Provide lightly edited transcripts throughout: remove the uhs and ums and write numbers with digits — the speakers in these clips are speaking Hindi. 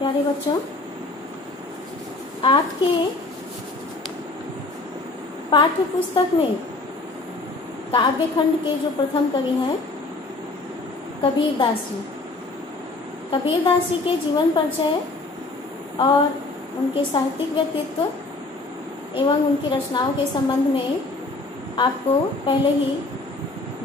प्यारे बच्चों, आपके पाठ्य पुस्तक में काव्यखंड के जो प्रथम कवि हैं कबीरदास जी, कबीरदास जी के जीवन परिचय और उनके साहित्यिक व्यक्तित्व एवं उनकी रचनाओं के संबंध में आपको पहले ही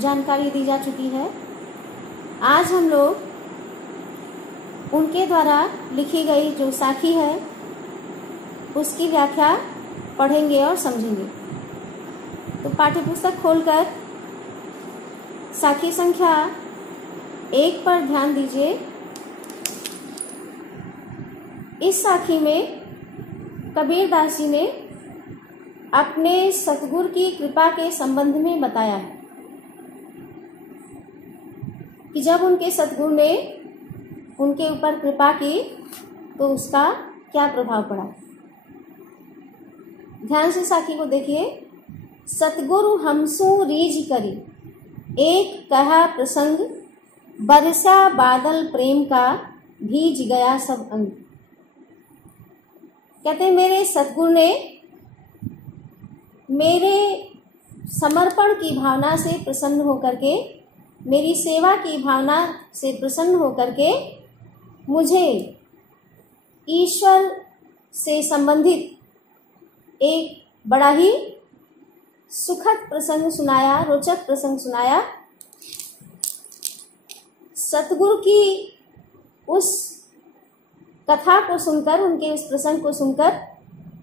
जानकारी दी जा चुकी है। आज हम लोग उनके द्वारा लिखी गई जो साखी है उसकी व्याख्या पढ़ेंगे और समझेंगे। तो पाठ्यपुस्तक खोलकर साखी संख्या 1 पर ध्यान दीजिए। इस साखी में कबीरदास जी ने अपने सतगुरु की कृपा के संबंध में बताया है कि जब उनके सतगुरु ने उनके ऊपर कृपा की तो उसका क्या प्रभाव पड़ा। ध्यान से साखी को देखिए। सतगुरु हमसु रीझ करी, एक कहा प्रसंग, बरसा बादल प्रेम का, भीज गया सब अंग। कहते मेरे सतगुरु ने मेरे समर्पण की भावना से प्रसन्न होकर के, मेरी सेवा की भावना से प्रसन्न होकर के मुझे ईश्वर से संबंधित एक बड़ा ही सुखद प्रसंग सुनाया, रोचक प्रसंग सुनाया। सतगुरु की उस कथा को सुनकर, उनके उस प्रसंग को सुनकर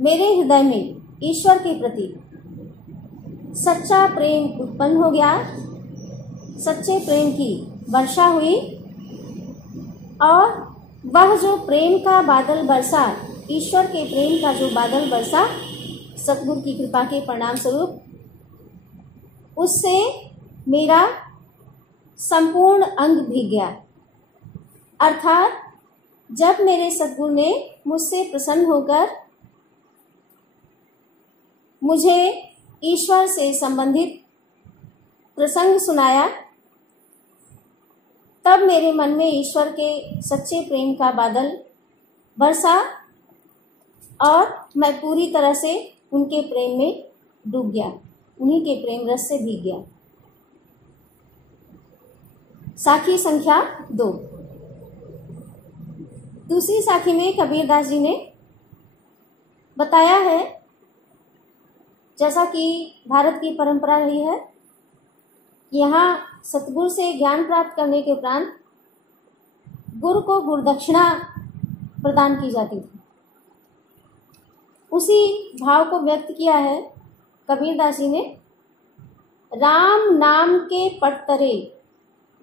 मेरे हृदय में ईश्वर के प्रति सच्चा प्रेम उत्पन्न हो गया। सच्चे प्रेम की वर्षा हुई और वह जो प्रेम का बादल बरसा, ईश्वर के प्रेम का जो बादल बरसा सतगुरु की कृपा के परिणाम स्वरूप, उससे मेरा संपूर्ण अंग भीग गया। अर्थात जब मेरे सतगुरु ने मुझसे प्रसन्न होकर मुझे ईश्वर से संबंधित प्रसंग सुनाया, तब मेरे मन में ईश्वर के सच्चे प्रेम का बादल बरसा और मैं पूरी तरह से उनके प्रेम में डूब गया, उन्हीं के प्रेम रस से भीग गया। साखी संख्या 2। दूसरी साखी में कबीरदास जी ने बताया है, जैसा कि भारत की परंपरा रही है, यहाँ सतगुरु से ज्ञान प्राप्त करने के उपरांत गुरु को गुरुदक्षिणा प्रदान की जाती थी। उसी भाव को व्यक्त किया है कबीरदास जी ने। राम नाम के पटतरे,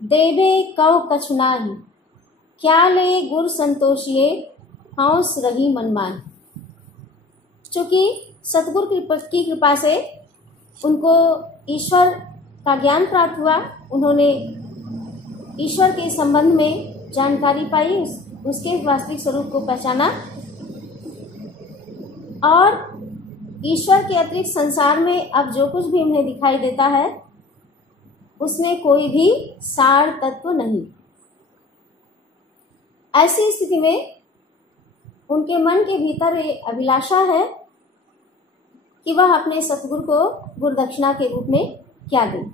देवे कव कछु नाहि, क्या ले गुर संतोषिए, हौस रही मनमान। चूंकि सतगुरु की कृपा से उनको ईश्वर का ज्ञान प्राप्त हुआ, उन्होंने ईश्वर के संबंध में जानकारी पाई, उसके वास्तविक स्वरूप को पहचाना और ईश्वर के अतिरिक्त संसार में अब जो कुछ भी उन्हें दिखाई देता है उसमें कोई भी सार तत्व नहीं। ऐसी स्थिति में उनके मन के भीतर ये अभिलाषा है कि वह अपने सतगुरु को गुरुदक्षिणा के रूप में क्या दें।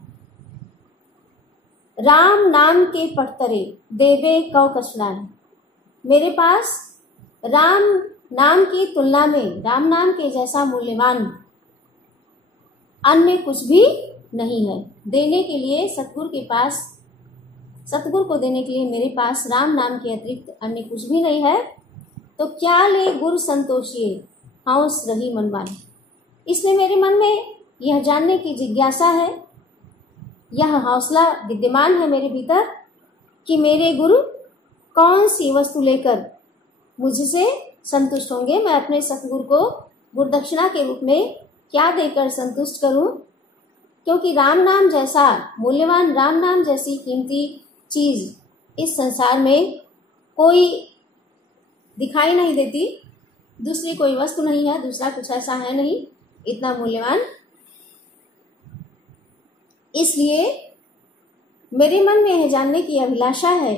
राम नाम के पटतरे, देवे कव कछु नाहि। मेरे पास राम नाम की तुलना में, राम नाम के जैसा मूल्यवान अन्य कुछ भी नहीं है। देने के लिए सतगुरु के पास, सतगुरु को देने के लिए मेरे पास राम नाम के अतिरिक्त अन्य कुछ भी नहीं है। तो क्या ले गुरु संतोषिए, हौस रही मनमानी। इसलिए मेरे मन में यह जानने की जिज्ञासा है, यह हौसला विद्यमान है मेरे भीतर कि मेरे गुरु कौन सी वस्तु लेकर मुझसे संतुष्ट होंगे। मैं अपने सतगुरु को गुरुदक्षिणा के रूप में क्या देकर संतुष्ट करूं, क्योंकि राम नाम जैसा मूल्यवान, राम नाम जैसी कीमती चीज इस संसार में कोई दिखाई नहीं देती। दूसरी कोई वस्तु नहीं है, दूसरा कुछ ऐसा है नहीं इतना मूल्यवान। इसलिए मेरे मन में यह जानने की अभिलाषा है,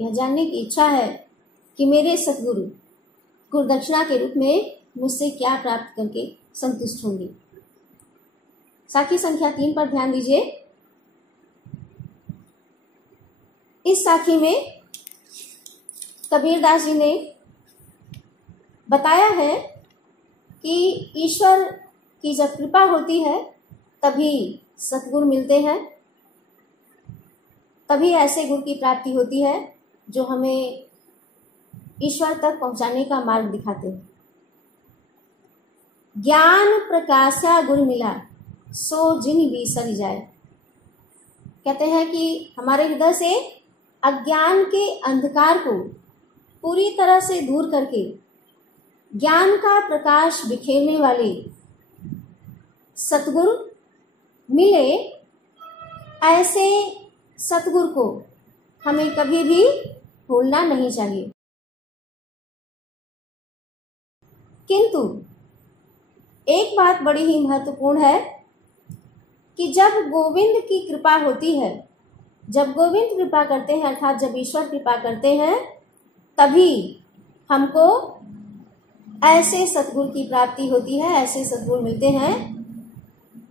यह जानने की इच्छा है कि मेरे सतगुरु गुरुदक्षिणा के रूप में मुझसे क्या प्राप्त करके संतुष्ट होंगे। साखी संख्या 3 पर ध्यान दीजिए। इस साखी में कबीरदास जी ने बताया है कि ईश्वर की जब कृपा होती है तभी सतगुरु मिलते हैं, तभी ऐसे गुरु की प्राप्ति होती है जो हमें ईश्वर तक पहुंचाने का मार्ग दिखाते हैं। ज्ञान प्रकाशा गुरु मिला सो जिन बिसर जाए। कहते हैं कि हमारे हृदय से अज्ञान के अंधकार को पूरी तरह से दूर करके ज्ञान का प्रकाश बिखेरने वाले सतगुरु मिले, ऐसे सतगुरु को हमें कभी भी भूलना नहीं चाहिए। किंतु एक बात बड़ी ही महत्वपूर्ण है कि जब गोविंद की कृपा होती है, जब गोविंद कृपा करते हैं अर्थात जब ईश्वर कृपा करते हैं, तभी हमको ऐसे सतगुरु की प्राप्ति होती है, ऐसे सतगुरु मिलते हैं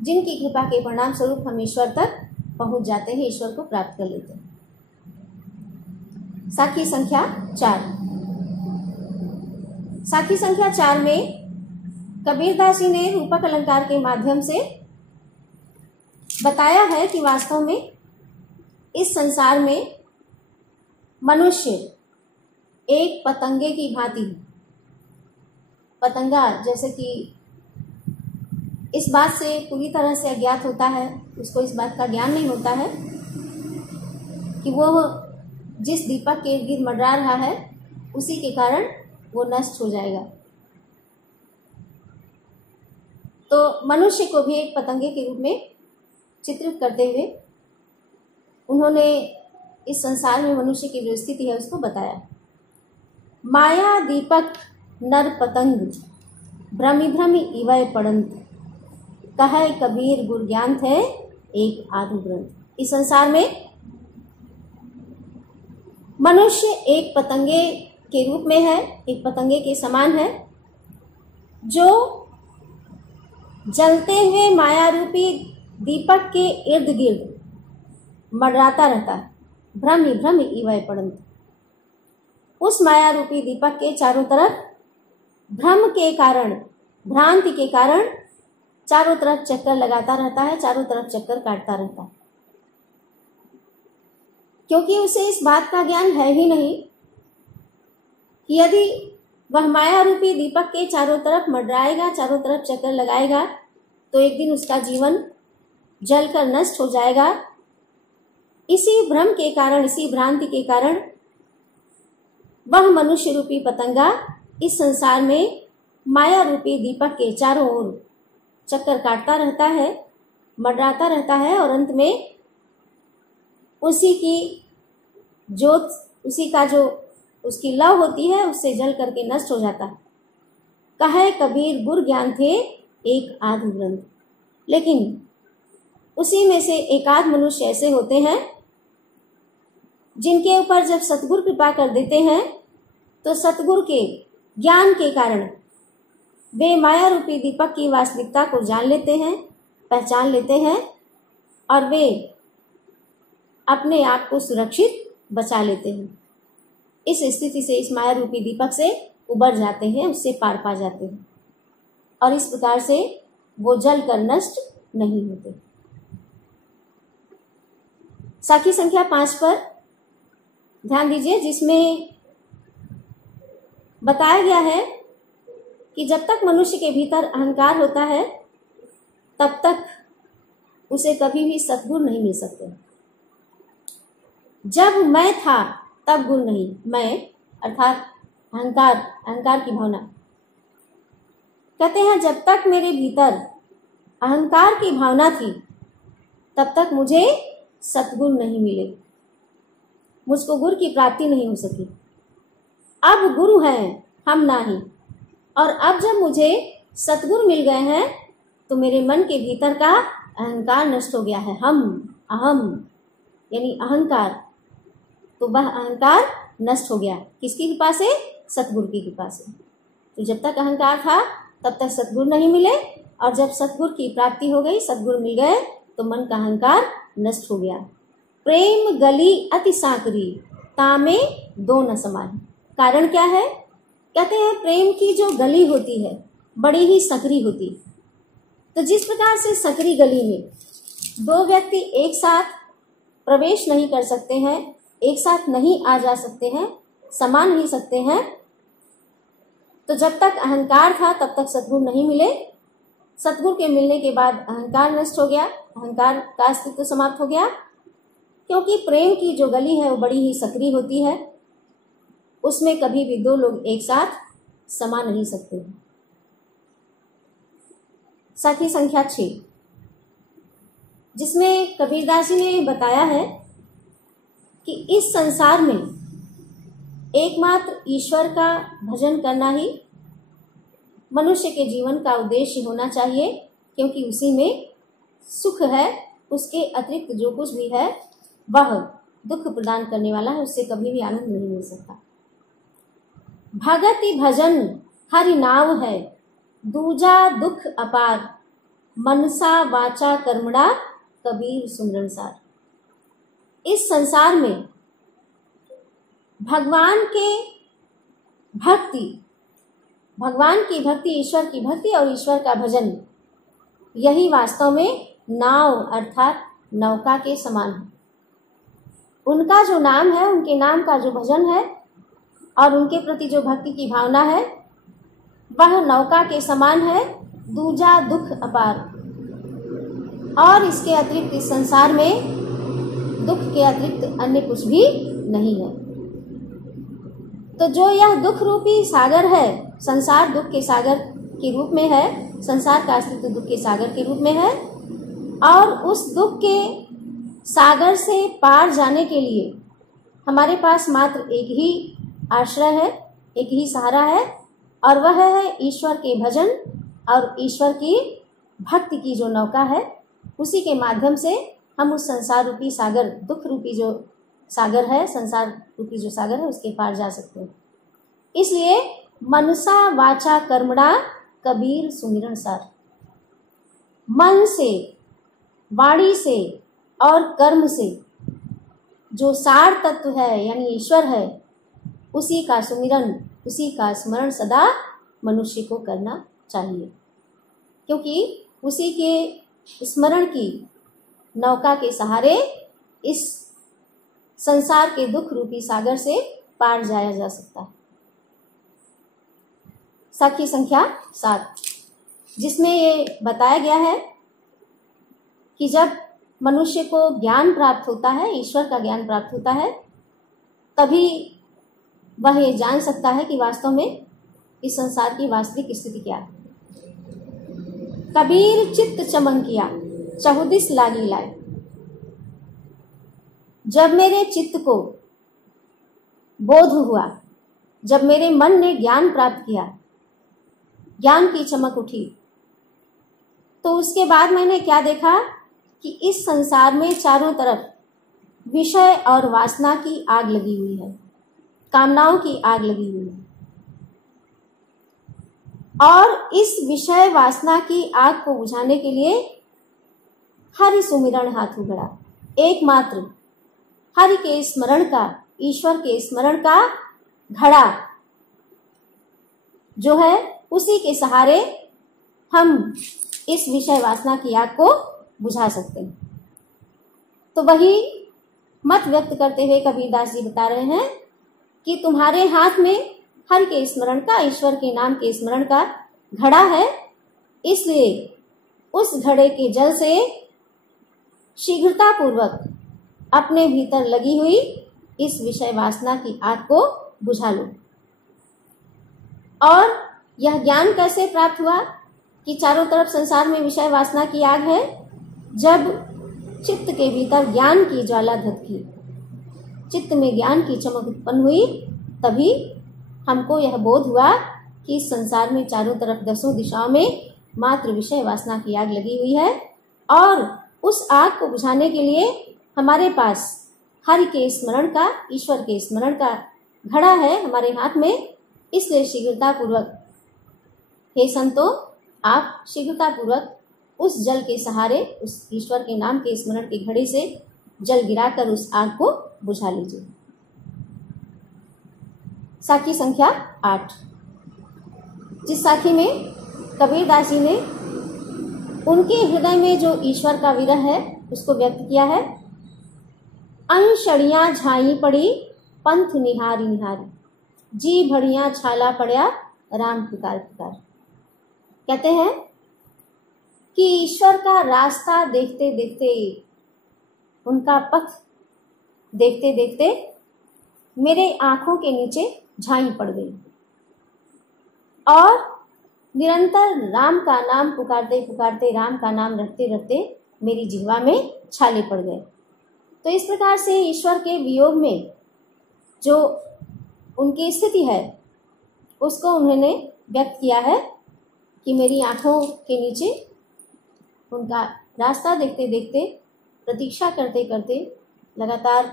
जिनकी कृपा के परिणाम स्वरूप हम ईश्वर तक पहुंच जाते हैं, ईश्वर को प्राप्त कर लेते हैं। साखी संख्या 4। साखी संख्या 4 में कबीरदास जी ने रूपक अलंकार के माध्यम से बताया है कि वास्तव में इस संसार में मनुष्य एक पतंगे की भांति है। पतंगा जैसे कि इस बात से पूरी तरह से अज्ञात होता है, उसको इस बात का ज्ञान नहीं होता है कि वो जिस दीपक के इर्द गिर्द मंडरा रहा है उसी के कारण वो नष्ट हो जाएगा। तो मनुष्य को भी एक पतंगे के रूप में चित्रित करते हुए उन्होंने इस संसार में मनुष्य की जो स्थिति है उसको बताया। माया दीपक नर पतंग भ्रमि भ्रमि इवय पड़ंत, कहे कबीर गुर ज्ञान थे एक आधु ग्रंथ। इस संसार में मनुष्य एक पतंगे के रूप में है, एक पतंगे के समान है, जो जलते हुए माया रूपी दीपक के इर्द गिर्द मंडराता रहता है। भ्रमि भ्रमि इवय पड़ंत, उस माया रूपी दीपक के चारों तरफ भ्रम के कारण, भ्रांति के कारण चारों तरफ चक्कर लगाता रहता है, चारों तरफ चक्कर काटता रहता है, क्योंकि उसे इस बात का ज्ञान है ही नहीं कि यदि वह माया रूपी दीपक के चारों तरफ मंडराएगा, चारों तरफ चक्कर लगाएगा, तो एक दिन उसका जीवन जलकर नष्ट हो जाएगा। इसी भ्रम के कारण, इसी भ्रांति के कारण वह मनुष्य रूपी पतंगा इस संसार में माया रूपी दीपक के चारों ओर चक्कर काटता रहता है, मंडराता रहता है और अंत में उसी की ज्योत, उसी का जो उसकी लौ होती है उससे जल करके नष्ट हो जाता है। कहे कबीर गुर ज्ञान थे एक आधु ग्रंथ। लेकिन उसी में से एकाध मनुष्य ऐसे होते हैं जिनके ऊपर जब सतगुरु कृपा कर देते हैं तो सतगुरु के ज्ञान के कारण वे माया रूपी दीपक की वास्तविकता को जान लेते हैं, पहचान लेते हैं और वे अपने आप को सुरक्षित बचा लेते हैं। इस स्थिति से, इस माया रूपी दीपक से उबर जाते हैं, उससे पार पा जाते हैं और इस प्रकार से वो जल कर नष्ट नहीं होते। साखी संख्या 5 पर ध्यान दीजिए, जिसमें बताया गया है कि जब तक मनुष्य के भीतर अहंकार होता है तब तक उसे कभी भी सद्गुरु नहीं मिल सकते। जब मैं था तब गुरु नहीं, मैं अर्थात अहंकार, अहंकार की भावना। कहते हैं जब तक मेरे भीतर अहंकार की भावना थी तब तक मुझे सतगुरु नहीं मिले, मुझको गुरु की प्राप्ति नहीं हो सकी। अब गुरु हैं, हम नहीं, और अब जब मुझे सतगुरु मिल गए हैं तो मेरे मन के भीतर का अहंकार नष्ट हो गया है। हम, अहम यानी अहंकार, तो वह अहंकार नष्ट हो गया। किसकी कृपा से? सतगुरु की कृपा से। तो जब तक अहंकार था तब तक सतगुरु नहीं मिले, और जब सतगुरु की प्राप्ति हो गई, सतगुरु मिल गए, तो मन का अहंकार नष्ट हो गया। प्रेम गली अति सांकरी, तामे दो न समाहि। कारण क्या है? कहते हैं प्रेम की जो गली होती है बड़ी ही सकरी होती। तो जिस प्रकार से सकरी गली में दो व्यक्ति एक साथ प्रवेश नहीं कर सकते हैं, एक साथ नहीं आ जा सकते हैं, समा नहीं सकते हैं, तो जब तक अहंकार था तब तक सतगुरु नहीं मिले। सतगुरु के मिलने के बाद अहंकार नष्ट हो गया, अहंकार का अस्तित्व समाप्त हो गया, क्योंकि प्रेम की जो गली है वो बड़ी ही सकरी होती है, उसमें कभी भी दो लोग एक साथ समा नहीं सकते। साखी संख्या 6, जिसमें कबीरदास जी ने बताया है कि इस संसार में एकमात्र ईश्वर का भजन करना ही मनुष्य के जीवन का उद्देश्य होना चाहिए, क्योंकि उसी में सुख है। उसके अतिरिक्त जो कुछ भी है वह दुख प्रदान करने वाला है, उससे कभी भी आनंद नहीं मिल सकता। भगति भजन हरि नाव है, दूजा दुख अपार, मनसा वाचा कर्मणा, कबीर सुमरन सार। इस संसार में भगवान की भक्ति, ईश्वर की भक्ति और ईश्वर का भजन, यही वास्तव में नाव अर्थात नौका के समान है। उनका जो नाम है, उनके नाम का जो भजन है और उनके प्रति जो भक्ति की भावना है, वह नौका के समान है, दूजा दुख अपार। और इसके अतिरिक्त इस संसार में दुख के अतिरिक्त अन्य कुछ भी नहीं है। तो जो यह दुख रूपी सागर है, संसार दुख के सागर के रूप में है, संसार का अस्तित्व दुख के सागर के रूप में है, और उस दुख के सागर से पार जाने के लिए हमारे पास मात्र एक ही आश्रय है, एक ही सहारा है, और वह है ईश्वर के भजन और ईश्वर की भक्ति की जो नौका है। उसी के माध्यम से हम उस संसार रूपी सागर, दुख रूपी जो सागर है, संसार रूपी जो सागर है, उसके पार जा सकते हैं। इसलिए मनसा वाचा कर्मणा, कबीर सुमिरन सार। मन से, वाणी से और कर्म से जो सार तत्व है यानी ईश्वर है, उसी का सुमिरन, उसी का स्मरण सदा मनुष्य को करना चाहिए, क्योंकि उसी के स्मरण की नौका के सहारे इस संसार के दुख रूपी सागर से पार जाया जा सकता है। साखी संख्या 7, जिसमें ये बताया गया है कि जब मनुष्य को ज्ञान प्राप्त होता है, ईश्वर का ज्ञान प्राप्त होता है, तभी वह ये जान सकता है कि वास्तव में इस संसार की वास्तविक स्थिति क्या है। कबीर चित्त चमंकिया, चहुदिस लागी लाए। जब मेरे चित्त को बोध हुआ, जब मेरे मन ने ज्ञान प्राप्त किया, ज्ञान की चमक उठी, तो उसके बाद मैंने क्या देखा कि इस संसार में चारों तरफ विषय और वासना की आग लगी हुई है, कामनाओं की आग लगी हुई है, और इस विषय वासना की आग को बुझाने के लिए हरि सुमिरन हाथ उगड़ा। एकमात्र हरि के स्मरण का, ईश्वर के स्मरण का घड़ा जो है, उसी के सहारे हम इस विषय वासना की आग को बुझा सकते हैं। तो वही मत व्यक्त करते हुए कबीरदास जी बता रहे हैं कि तुम्हारे हाथ में हरि के स्मरण का, ईश्वर के नाम के स्मरण का घड़ा है, इसलिए उस घड़े के जल से शीघ्रता पूर्वक अपने भीतर लगी हुई इस विषय वासना की आग को बुझा लो। और यह ज्ञान कैसे प्राप्त हुआ कि चारों तरफ संसार में विषय वासना की आग है? जब चित्त के भीतर ज्ञान की ज्वाला धधकी, चित्त में ज्ञान की चमक उत्पन्न हुई, तभी हमको यह बोध हुआ कि इस संसार में चारों तरफ दसों दिशाओं में मात्र विषय वासना की आग लगी हुई है, और उस आग को बुझाने के लिए हमारे पास हरि के स्मरण का, ईश्वर के स्मरण का घड़ा है हमारे हाथ में, इसलिए शीघ्रतापूर्वक हे संतो, आप शीघ्रतापूर्वक उस जल के सहारे, उस ईश्वर के नाम के स्मरण के घड़े से जल गिराकर उस आग को बुझा लीजिए। साखी संख्या 8। जिस साखी में कबीरदास जी ने उनके हृदय में जो ईश्वर का विरह है उसको व्यक्त किया है। अंशड़ियां झाई पड़ी पंथ निहारी निहारी, जी भड़िया छाला पड़या राम पुकार पुकार। कहते हैं कि ईश्वर का रास्ता देखते देखते, उनका पथ देखते देखते मेरे आंखों के नीचे झाई पड़ गई और निरंतर राम का नाम पुकारते पुकारते, राम का नाम रटते रटते मेरी जिह्वा में छाले पड़ गए। तो इस प्रकार से ईश्वर के वियोग में जो उनकी स्थिति है उसको उन्होंने व्यक्त किया है कि मेरी आंखों के नीचे उनका रास्ता देखते देखते, प्रतीक्षा करते करते, लगातार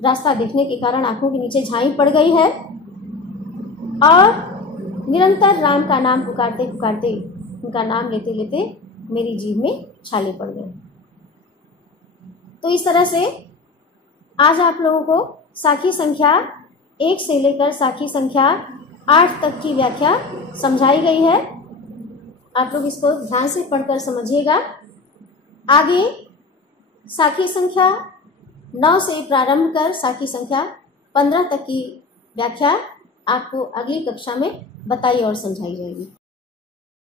रास्ता देखने के कारण आंखों के नीचे झाई पड़ गई है और निरंतर राम का नाम पुकारते पुकारते, उनका नाम लेते लेते मेरी जीभ में छाले पड़ गए। तो इस तरह से आज आप लोगों को साखी संख्या 1 से लेकर साखी संख्या 8 तक की व्याख्या समझाई गई है। आप लोग इसको ध्यान से पढ़कर समझिएगा। आगे साखी संख्या 9 से प्रारंभ कर साखी संख्या 15 तक की व्याख्या आपको अगली कक्षा में बताई और समझाई जाएगी।